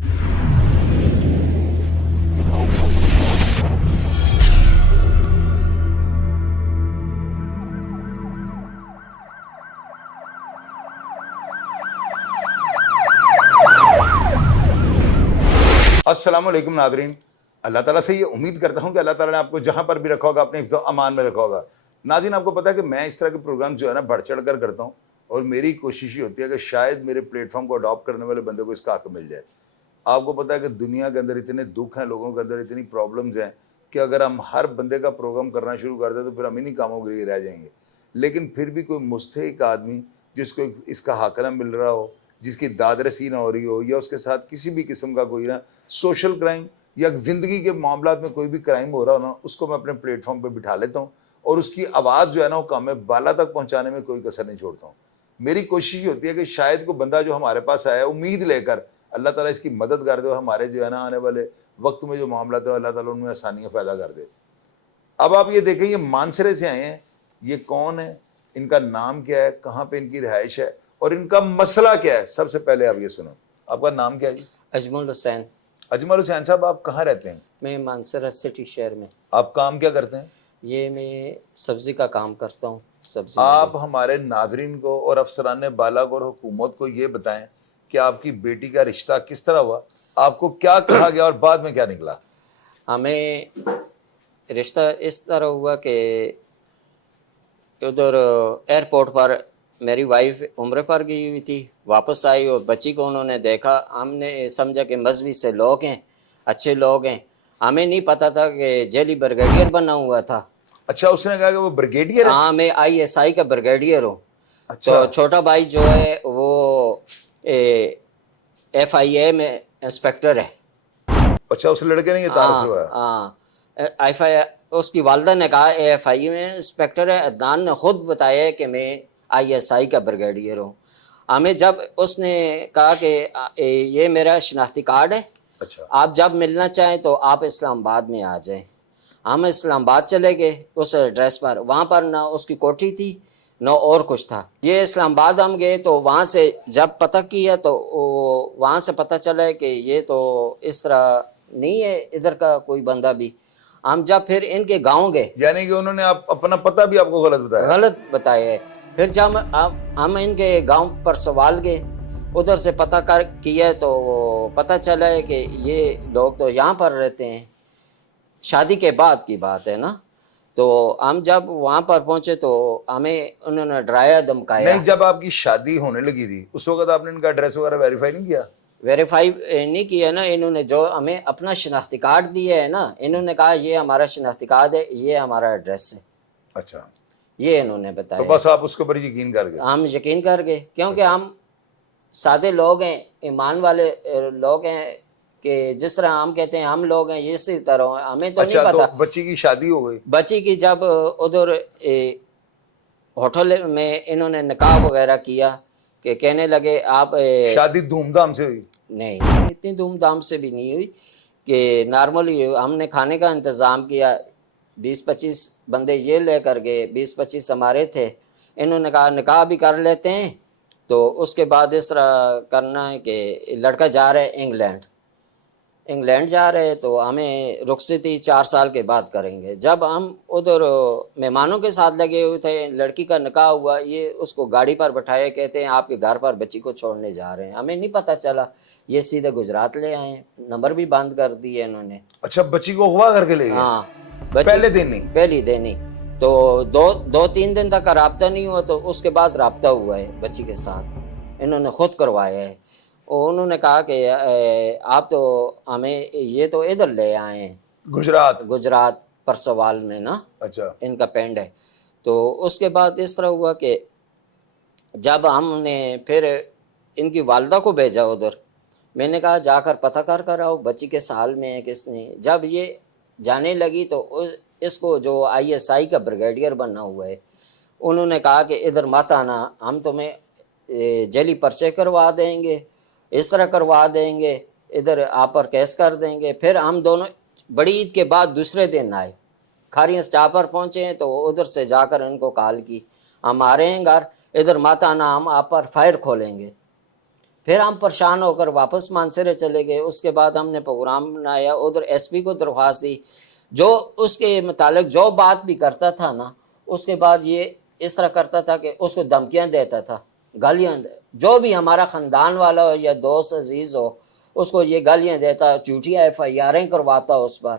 अस्सलाम वालेकुम नादरीन, अल्लाह ताला से ये उम्मीद करता हूँ कि अल्लाह ताला ने आपको जहाँ पर भी रखा होगा अपने हिफ्ज़ अमान में रखा होगा। नाज़रीन, आपको पता है कि मैं इस तरह के प्रोग्राम जो है ना बढ़ चढ़ कर करता हूँ, और मेरी कोशिश ये होती है कि शायद मेरे प्लेटफॉर्म को अडॉप्ट करने वाले बंदे को इसका हक मिल जाए। आपको पता है कि दुनिया के अंदर इतने दुख हैं, लोगों के अंदर इतनी प्रॉब्लम्स हैं कि अगर हम हर बंदे का प्रोग्राम करना शुरू कर दें तो फिर हम इन्हीं कामों के लिए रह जाएंगे। लेकिन फिर भी कोई मुस्तहिक आदमी जिसको इसका हक ना मिल रहा हो, जिसकी दादरसी ना हो रही हो, या उसके साथ किसी भी किस्म का कोई ना सोशल क्राइम या ज़िंदगी के मामलात में कोई भी क्राइम हो रहा हो ना, उसको मैं अपने प्लेटफॉर्म पे बिठा लेता हूँ और उसकी आवाज़ जो है ना वो काम बाला तक पहुँचाने में कोई कसर नहीं छोड़ता हूँ। मेरी कोशिश ये होती है कि शायद कोई बंदा जो हमारे पास आया उम्मीद लेकर, अल्लाह ताला इसकी मदद कर दे और हमारे जो है ना आने वाले वक्त में जो मामला है अल्लाह ताला उनमें आसानियाँ पैदा कर दे। अब आप ये देखें, ये मानसरे से आए हैं, ये कौन है, इनका नाम क्या है, कहाँ पे इनकी रिहाइश है और इनका मसला क्या है। सबसे पहले आप ये सुनो, आपका नाम क्या है जी? अजमल हुसैन। अजमल हुसैन साहब, आप कहाँ रहते हैं? मैं मानसरा सिटी शहर में। आप काम क्या करते हैं? ये मैं सब्ज़ी का काम करता हूँ। सब्ज़ी आप हमारे नाजरीन को और अफसरान बालाग और हुकूमत को ये बताएं कि आपकी बेटी का रिश्ता किस तरह हुआ, आपको क्या कहा गया और बाद में क्या निकला? हमें रिश्ता इस तरह हुआ कि उधर एयरपोर्ट पर मेरी वाइफ उम्र पर गई हुई थी, वापस आई और बच्ची को उन्होंने देखा। हमने समझा कि मजहबी से लोग हैं, अच्छे लोग हैं। हमें नहीं पता था कि जेली ब्रिगेडियर बना हुआ था। अच्छा, उसने कहा कि वो ब्रिगेडियर है? हाँ, मैं ISI का ब्रिगेडियर हूँ। अच्छा। तो छोटा भाई जो है वो FIA में इंस्पेक्टर है। अच्छा, उस लड़के ने ये तारुफ हुआ? हाँ, FIA, उसकी वालदा ने कहा FIA में इंस्पेक्टर है। अदनान ने खुद बताया कि मैं ISI का ब्रिगेडियर हूँ। हमें जब उसने कहा कि ये मेरा शनाख्ती कार्ड है, अच्छा, आप जब मिलना चाहें तो आप इस्लामाबाद में आ जाएं। हम इस्लामाबाद चले गए उस एड्रेस पर। वहाँ पर ना उसकी कोठी थी ना और कुछ था। ये इस्लामाबाद हम गए तो वहाँ से जब पता किया तो वहाँ से पता चला कि ये तो इस तरह नहीं है इधर का कोई बंदा भी। हम जब फिर इनके गांव गए, यानी कि उन्होंने आप अपना पता भी आपको गलत बताया? गलत बताया है। फिर जब हम इनके गांव पर सवाल गए, उधर से पता कर किया तो पता चला है कि ये लोग तो यहाँ पर रहते हैं। शादी के बाद की बात है ना। तो हम जब वहाँ पर पहुँचे तो हमें उन्होंने डराया धमकाया। नहीं, जब आपकी शादी होने लगी थी उस वक्त आपने इनका एड्रेस वगैरह वेरीफाई नहीं किया? वेरीफाई नहीं किया ना। इन्होंने जो हमें अपना शनाख्ती कार्ड दिया है ना, इन्होंने कहा ये हमारा शनाख्ती कार्ड है, ये हमारा एड्रेस है। अच्छा, ये इन्होंने बताया। तो बस आप उसके ऊपर यकीन कर गए? हम यकीन कर गए क्योंकि हम सादे लोग हैं, ईमान वाले लोग हैं कि जिस तरह हम कहते हैं हम लोग हैं, ये इसी तरह हमें तो अच्छा, नहीं पता। तो बच्ची की शादी हो गई? बच्ची की जब उधर होटल में इन्होंने निकाह वगैरह किया कि कहने लगे आप शादी धूमधाम से हुई? नहीं, इतनी धूमधाम से भी नहीं हुई कि नॉर्मली हमने खाने का इंतज़ाम किया। 20-25 बंदे ये लेकर गए, 20-25 हमारे थे। इन्होंने कहा निकाह भी कर लेते हैं। तो उसके बाद इस तरह करना है कि लड़का जा रहा है इंग्लैंड जा रहे हैं, तो हमें रुखसती 4 साल के बाद करेंगे। जब हम उधर मेहमानों के साथ लगे हुए थे, लड़की का निकाह हुआ, ये उसको गाड़ी पर बैठाया, कहते हैं आपके घर पर बच्ची को छोड़ने जा रहे हैं। हमें नहीं पता चला, ये सीधे गुजरात ले आए, नंबर भी बंद कर दिए इन्होंने। अच्छा, बच्ची को अगवा करके ले गए? हाँ, पहले दिन नहीं? पहली दिन नहीं। तो 2-3 दिन तक रब्ता नहीं हुआ, तो उसके बाद रब्ता हुआ है बच्ची के साथ। इन्होंने खुद करवाया है। उन्होंने कहा कि आप तो हमें ये तो इधर ले आए हैं, गुजरात पर सवाल में ना। अच्छा, इनका पेंड है। तो उसके बाद इस तरह हुआ कि जब हमने फिर इनकी वालदा को भेजा उधर, मैंने कहा जाकर पता कर आओ बच्ची के साल में है किसने। जब ये जाने लगी तो इसको जो ISI का ब्रिगेडियर बनना हुआ है, उन्होंने कहा कि इधर मत आना, हम तुम्हें जेली पर्चे करवा देंगे, इस तरह करवा देंगे, इधर आप पर केस कर देंगे। फिर हम दोनों बड़ी ईद के बाद दूसरे दिन आए, खारियाँ स्टाह पर पहुँचे हैं, तो उधर से जाकर इनको कॉल की हम आ रहे हैं घर, इधर मत आना, हम आप पर फायर खोलेंगे। پھر ہم پریشان ہو کر واپس مانسرے چلے گئے. اس کے بعد ہم نے پروگرام بنایا, ادھر ایس پی کو درخواست دی, جو اس کے متعلق جو بات بھی کرتا تھا نا, اس کے بعد یہ اس طرح کرتا تھا کہ اس کو دھمکیاں دیتا تھا, گالیاں, جو بھی ہمارا خاندان والا ہو یا دوست عزیز ہو اس کو یہ گالیاں دیتا, جھوٹی ایف آئی آریں کرواتا اس پر,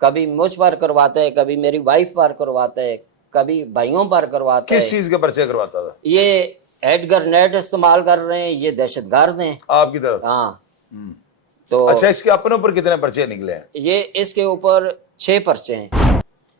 کبھی مجھ پر کرواتا ہے, کبھی میری وائف پر کرواتا ہے, کبھی بھائیوں پر کرواتا ہے. کس چیز کے پرچے کرواتا تھا یہ ایڈ گرنیٹ استعمال کر رہے ہیں, یہ دہشت گرد ہیں. آپ کی طرف؟ ہاں. تو اچھا, اس کے اپنے اوپر کتنے پرچے نکلے ہیں؟ یہ اس کے اوپر 6 پرچے ہیں.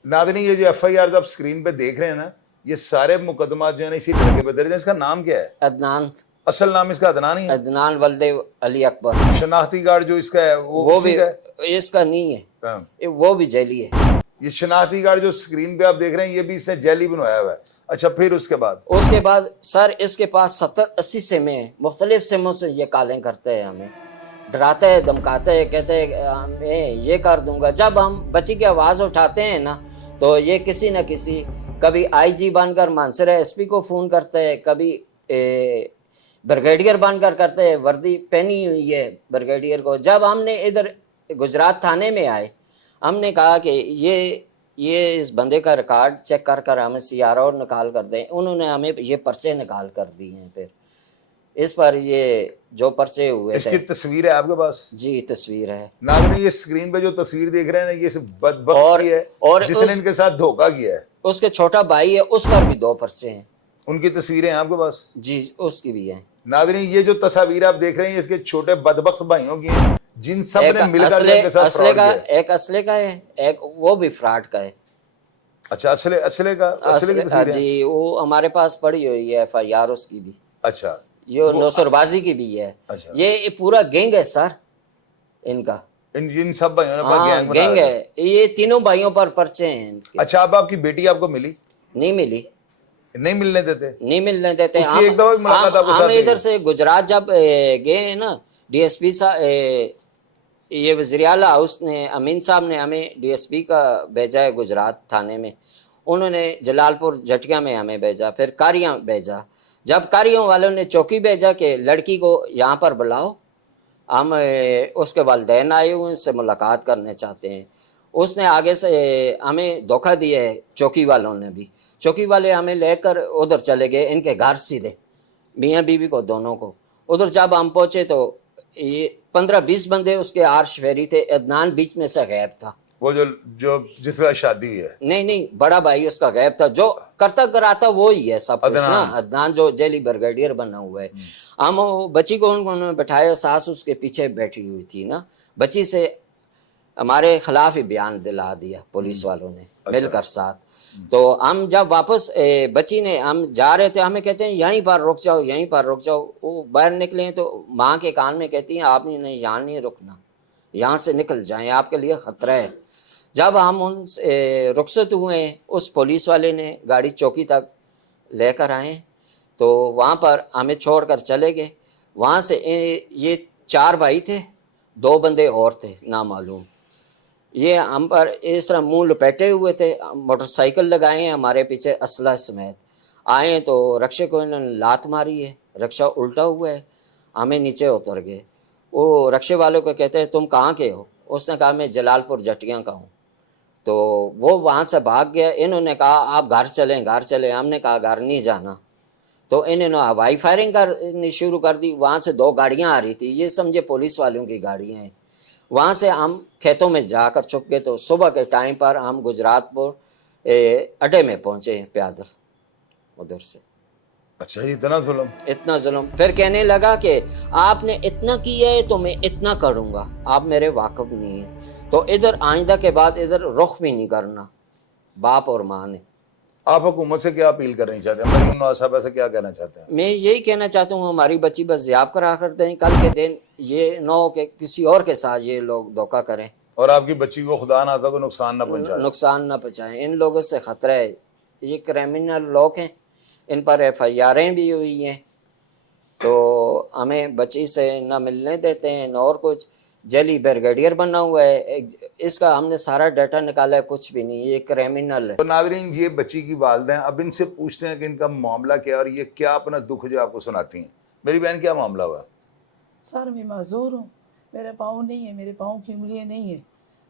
ناظرین یہ جو ایف آئی آر آپ اسکرین پہ دیکھ رہے ہیں نا, یہ سارے مقدمات جو ہے نا اسی لڑکے پہ درج ہیں. اس کا نام کیا ہے؟ عدنان. اصل نام اس کا عدنان ہی ہے؟ عدنان ولد علی اکبر. شناختی کارڈ جو اس کا ہے وہ بھی کا ہے؟ اس کا نہیں ہے, ہاں. وہ بھی جعلی ہے. یہ شناختی کارڈ جو اسکرین پہ آپ دیکھ رہے ہیں یہ بھی اس نے جعلی بنوایا ہوا ہے. اچھا, پھر اس کے بعد سر اس کے پاس 70-80 سمیں ہیں, مختلف سموں سے یہ کالیں کرتے ہیں, ہمیں ڈراتا ہے, دھمکاتا ہے, کہتے ہیں میں یہ کر دوں گا. جب ہم بچی کی آواز اٹھاتے ہیں نا تو یہ کسی نہ کسی, کبھی آئی جی بن کر مانسرا ایس پی کو فون کرتے ہیں, کبھی بریگیڈیئر بن کر کرتے ہیں, وردی پہنی ہوئی ہے بریگیڈیئر کو. جب ہم نے ادھر گجرات تھانے میں آئے, ہم نے کہا کہ یہ اس بندے کا ریکارڈ چیک کر کر ہمیں سی آر او نکال کر دیں. انہوں نے ہمیں یہ پرچے نکال کر دیے ہیں. پھر اس پر یہ جو پرچے ہوئے اس کی تصویر ہے آپ کے پاس؟ جی تصویر ہے. ناظرین یہ اسکرین پہ جو تصویر دیکھ رہے ہیں نا, یہ بدبخت کی ہے اور جس نے ان کے ساتھ دھوکہ کیا ہے. اس کے چھوٹا بھائی ہے, اس پر بھی 2 پرچے ہیں. ان کی تصویریں ہیں آپ کے پاس؟ جی اس کی بھی ہیں. ناظرین یہ جو تصاویر آپ دیکھ رہے ہیں اس کے چھوٹے بدبخت بھائیوں کی ہیں جن سب نے مل کر ان کے ساتھ فراڈ کیا ہے. ایک اسلحے کا ہے, ایک وہ بھی فراڈ کا ہے. اچھا, اسلحے کی تصویر جی وہ ہمارے پاس پڑی ہوئی ہے ایف آئی آر اس کی بھی. اچھا, یہ نوسر بازی کی بھی ہے. یہ پورا گینگ ہے سر ان کا, ان سب بھائیوں نے گینگ ہے. یہ تینوں بھائیوں پر پرچے ہیں. اچھا, اب آپ کی بیٹی آپ کو ملی نہیں؟ ملی نہیں ملنے دیتے؟ نہیں ملنے دیتے. ہم ادھر سے گجرات جب گئے ہیں نا, ڈی ایس پی صاحب, یہ وزیر اعلیٰ ہاؤس نے, امین صاحب نے ہمیں ڈی ایس پی کا بھیجا ہے گجرات تھانے میں. انہوں نے جلال پور جٹکیا میں ہمیں بھیجا, پھر کاریاں بھیجا. جب کاریوں والوں نے چوکی بھیجا کہ لڑکی کو یہاں پر بلاؤ, ہم اس کے والدین آئے ہوئے سے ملاقات کرنے چاہتے ہیں. اس نے آگے سے ہمیں دھوکہ دیا ہے, چوکی والوں نے بھی. چوکی والے ہمیں لے کر ادھر چلے گئے ان کے گھر سیدھے, میاں بیوی کو دونوں کو. ادھر جب ہم پہنچے تو یہ 15-20 بندے اس کے عارش فیری تھے. عدنان بیچ میں سے غائب تھا. وہ جو جس کا شادی ہے؟ نہیں, بڑا بھائی اس کا غائب تھا. جو کرتا کراتا وہی ہے سب کچھ نا, عدنان جو جیلی بریگیڈیئر بنا ہوا ہے. ہم بچی کو انہوں نے بٹھایا, ساس اس کے پیچھے بیٹھی ہوئی تھی نا. بچی سے ہمارے خلاف ہی بیان دلا دیا پولیس والوں نے مل کر ساتھ. تو ہم جب واپس بچی نے, ہم جا رہے تھے, ہمیں کہتے ہیں یہیں پر رک جاؤ, یہیں پر رک جاؤ. وہ باہر نکلے تو ماں کے کان میں کہتی ہیں آپ نے یہاں نہیں رکنا, یہاں سے نکل جائیں, آپ کے لیے خطرہ ہے. جب ہم ان سے رخصت ہوئے, اس پولیس والے نے گاڑی چوکی تک لے کر آئے تو وہاں پر ہمیں چھوڑ کر چلے گئے. وہاں سے یہ 4 بھائی تھے, 2 بندے اور تھے نامعلوم. یہ ہم پر اس طرح منہ لپیٹے ہوئے تھے, موٹر سائیکل لگائے ہیں ہمارے پیچھے اسلحہ سمیت. آئے تو رکشے کو انہوں نے لات ماری ہے, رکشہ الٹا ہوا ہے. ہمیں نیچے اتر گئے. وہ رکشے والوں کو کہتے ہیں تم کہاں کے ہو؟ اس نے کہا میں جلال پور جٹیاں کا ہوں. تو وہ وہاں سے بھاگ گیا. انہوں نے کہا آپ گھر چلیں, گھر چلیں. ہم نے کہا گھر نہیں جانا. تو انہوں نے ہوائی فائرنگ کرنی شروع کر دی. وہاں سے 2 گاڑیاں آ رہی تھی, یہ سمجھے پولیس والوں کی گاڑیاں ہیں. وہاں سے ہم کھیتوں میں جا کر چھپ گئے. تو صبح کے ٹائم پر ہم گجرات پور اڈے میں پہنچے پیادل ادھر سے. اچھا, اتنا ظلم. پھر کہنے لگا کہ آپ نے اتنا کیا ہے تو میں اتنا کروں گا, آپ میرے واقف نہیں ہیں. تو ادھر آئندہ کے بعد ادھر رخ بھی نہیں کرنا, باپ اور ماں نے. آپ حکومت سے کیا اپیل کرنی چاہتے ہیں؟ مریم نواز صاحبہ سے کیا کہنا چاہتے ہیں؟ میں یہی کہنا چاہتا ہوں ہماری بچی بس ضیاب کرا کر دیں, کل کے دن یہ نہ ہو کہ کسی اور کے ساتھ یہ لوگ دھوکہ کریں اور آپ کی بچی کو خدا نہ کوئی نقصان نہ پہنچائیں. ان لوگوں سے خطرہ ہے, یہ کرائمنل لوگ ہیں, ان پر ایف آئی آریں بھی ہوئی ہیں. تو ہمیں بچی سے نہ ملنے دیتے ہیں نہ اور کچھ. جیلی بریگیڈیئر بنا ہوا ہے, اس کا ہم نے سارا ڈیٹا نکالا ہے, کچھ بھی نہیں, یہ کرائمنل ہے. تو ناظرین یہ بچی کی والدہ ہیں, اب ان سے پوچھتے ہیں کہ ان کا معاملہ کیا اور یہ کیا اپنا دکھ جو آپ کو سناتی ہیں. میری بہن کیا معاملہ ہوا؟ सर मैं माजूर हूँ, मेरे पाँव नहीं है, मेरे पाँव की उंगलियाँ नहीं है।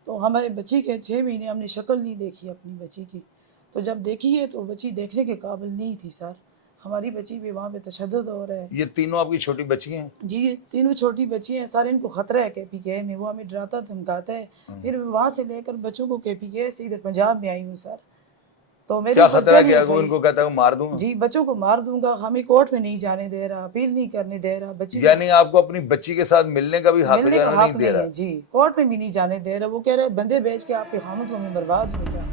तो हमारे बच्ची के 6 महीने हमने शक्ल नहीं देखी अपनी बच्ची की। तो जब देखी है तो बच्ची देखने के काबिल नहीं थी सर। हमारी बच्ची भी वहाँ पे तशद्दुद हो रहा है। ये तीनों आपकी छोटी बच्ची हैं? जी ये तीनों छोटी बच्ची हैं सर, इनको खतरा है KPK में, वो हमें डराता धमकाता है। फिर वहाँ से लेकर बच्चों को KPK से इधर पंजाब में आई हूँ सर। तो मेरे क्या ऊपर खतरा जज क्या? है वो भाई। इनको कहता है मार दूंगा? जी बच्चों को मार दूंगा, हमें कोर्ट में नहीं जाने दे रहा, अपील नहीं करने दे रहा, बच्ची को यानी आपको अपनी बच्ची के साथ मिलने का भी हक मिलने जो है का ना नहीं हक दे नहीं रहा। है। जी कोर्ट में भी नहीं जाने दे रहा। वो कह रहे बंदे बेच के आपके खामद को मैं बर्बाद दूंगा।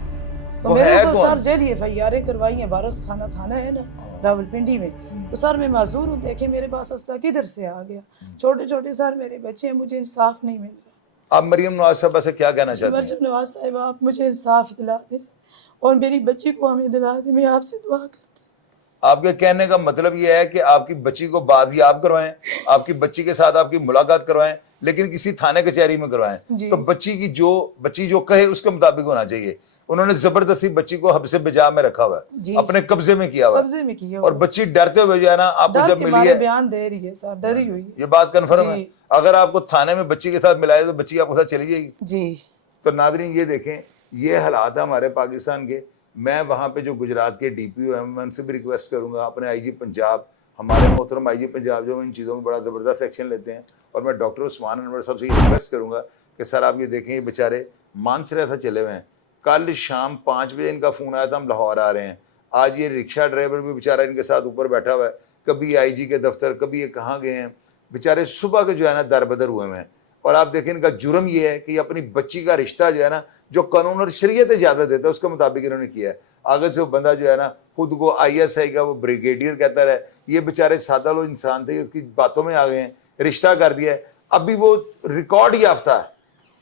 तो वो मेरे है ऊपर कौन? सर जेल FIR करवाई है, वारस खाना थाना है ना रावलपिंडी में। तो सर मैं माजूर हूँ, देखे मेरे पास असला किधर से आ गया। छोटे छोटे सर मेरे बच्चे हैं, मुझे इंसाफ नहीं मिल रहा। आप मरियम नवाज साहबा से क्या कहना जी चाहते हैं? मरियम नवाज साहिबा आप मुझे इंसाफ दिला दें और मेरी बच्ची को हमें दिला दें, मैं आपसे दुआ करती हूँ। आपके कहने का मतलब यह है कि आपकी बच्ची को बाजियाब करवाएं, आपकी बच्ची के साथ आपकी मुलाकात करवाएं, लेकिन किसी थाने कचहरी में करवाएं। जी। तो बच्ची जो कहे उसके मुताबिक होना चाहिए। उन्होंने जबरदस्ती बच्ची को हब्से बिजा में रखा हुआ है, जी अपने कब्जे में किया हुआ है। कब्जे में किया और हुआ है। बच्ची डरते हुए जो है ना आपको डर जब के मिली मारे है, बयान दे रही है सर, डरी हुई है। ये बात कन्फर्म है। जी। अगर आपको थाने में बच्ची के साथ मिलाए तो बच्ची आपके साथ चली जाएगी। जी तो नादरीन ये देखें, ये हालात है हमारे पाकिस्तान के। मैं वहाँ पे जो गुजरात के DPO हैं, मैं उनसे भी रिक्वेस्ट करूँगा, अपने IG पंजाब, हमारे मोहतरम IG पंजाब जो इन चीज़ों में बड़ा ज़बरदस्त एक्शन लेते हैं, और मैं डॉक्टर उस्मान अनवर साहब से ये रिक्वेस्ट करूँगा कि सर आप ये देखें, ये बेचारे मानसरे था चले हुए हैं। कल शाम 5 बजे इनका फ़ोन आया था हम लाहौर आ रहे हैं। आज ये रिक्शा ड्राइवर भी बेचारा इनके साथ ऊपर बैठा हुआ है, कभी IG के दफ्तर, कभी ये कहाँ गए हैं। बेचारे सुबह के जो है ना दर बदर हुए हैं। और आप देखें इनका जुर्म ये है कि ये अपनी बच्ची का रिश्ता जो है ना, जो कानून और शरीयत इजाज़त देता है उसके मुताबिक इन्होंने किया है। आगे से वो बंदा जो है ना खुद को ISI का वो ब्रिगेडियर कहता रहा, ये बेचारे सादा लोग इंसान थे, उसकी बातों में आ गए हैं, रिश्ता कर दिया है। अभी वो रिकॉर्ड याफ्ता है,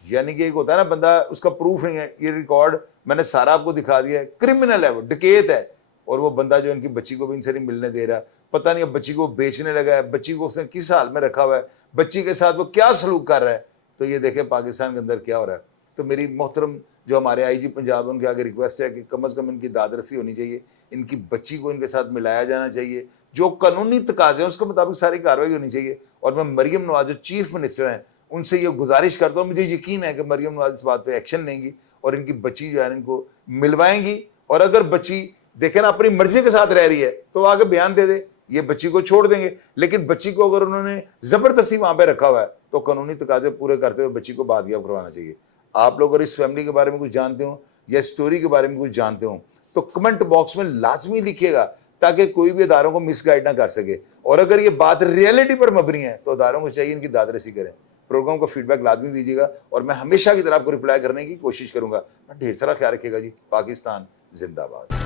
यानी कि एक होता है ना बंदा, उसका प्रूफ नहीं है, ये रिकॉर्ड मैंने सारा आपको दिखा दिया है, क्रिमिनल है, वो डकैत है। और वो बंदा जो इनकी बच्ची को भी इनसे नहीं मिलने दे रहा, पता नहीं अब बच्ची को बेचने लगा है, बच्ची को उसने किस हाल में रखा हुआ है, बच्ची के साथ वो क्या सलूक कर रहा है। तो ये देखें पाकिस्तान के अंदर क्या हो रहा है। तो मेरी मोहतरम जो हमारे IG पंजाब, उनके आगे रिक्वेस्ट है कि कम से कम इनकी दादरसी होनी चाहिए, इनकी बच्ची को इनके साथ मिलाया जाना चाहिए, जो कानूनी तकाजे हैं उसके मुताबिक सारी कार्रवाई होनी चाहिए। और मैं मरियम नवाज जो चीफ मिनिस्टर हैं उनसे ये गुजारिश करता हूँ, मुझे यकीन है कि मरियम नवाज इस बात पे एक्शन लेंगी और इनकी बच्ची जो है इनको मिलवाएंगी। और अगर बच्ची देखे ना अपनी मर्जी के साथ रह रही है तो आगे बयान दे दे, ये बच्ची को छोड़ देंगे। लेकिन बच्ची को अगर उन्होंने जबरदस्ती वहां पे रखा हुआ है तो कानूनी तकाजे पूरे करते हुए बच्ची को बाजियाब करवाना चाहिए। आप लोग अगर इस फैमिली के बारे में कुछ जानते हो या स्टोरी के बारे में कुछ जानते हो तो कमेंट बॉक्स में लाजमी लिखिएगा, ताकि कोई भी अदारों को मिसगाइड ना कर सके। और अगर ये बात रियलिटी पर मबनी है तो अदारों को चाहिए इनकी दादरसी करें। प्रोग्राम का फीडबैक लाजमी दीजिएगा और मैं हमेशा की तरह आपको रिप्लाई करने की कोशिश करूंगा। ढेर सारा ख्याल रखिएगा जी। पाकिस्तान जिंदाबाद।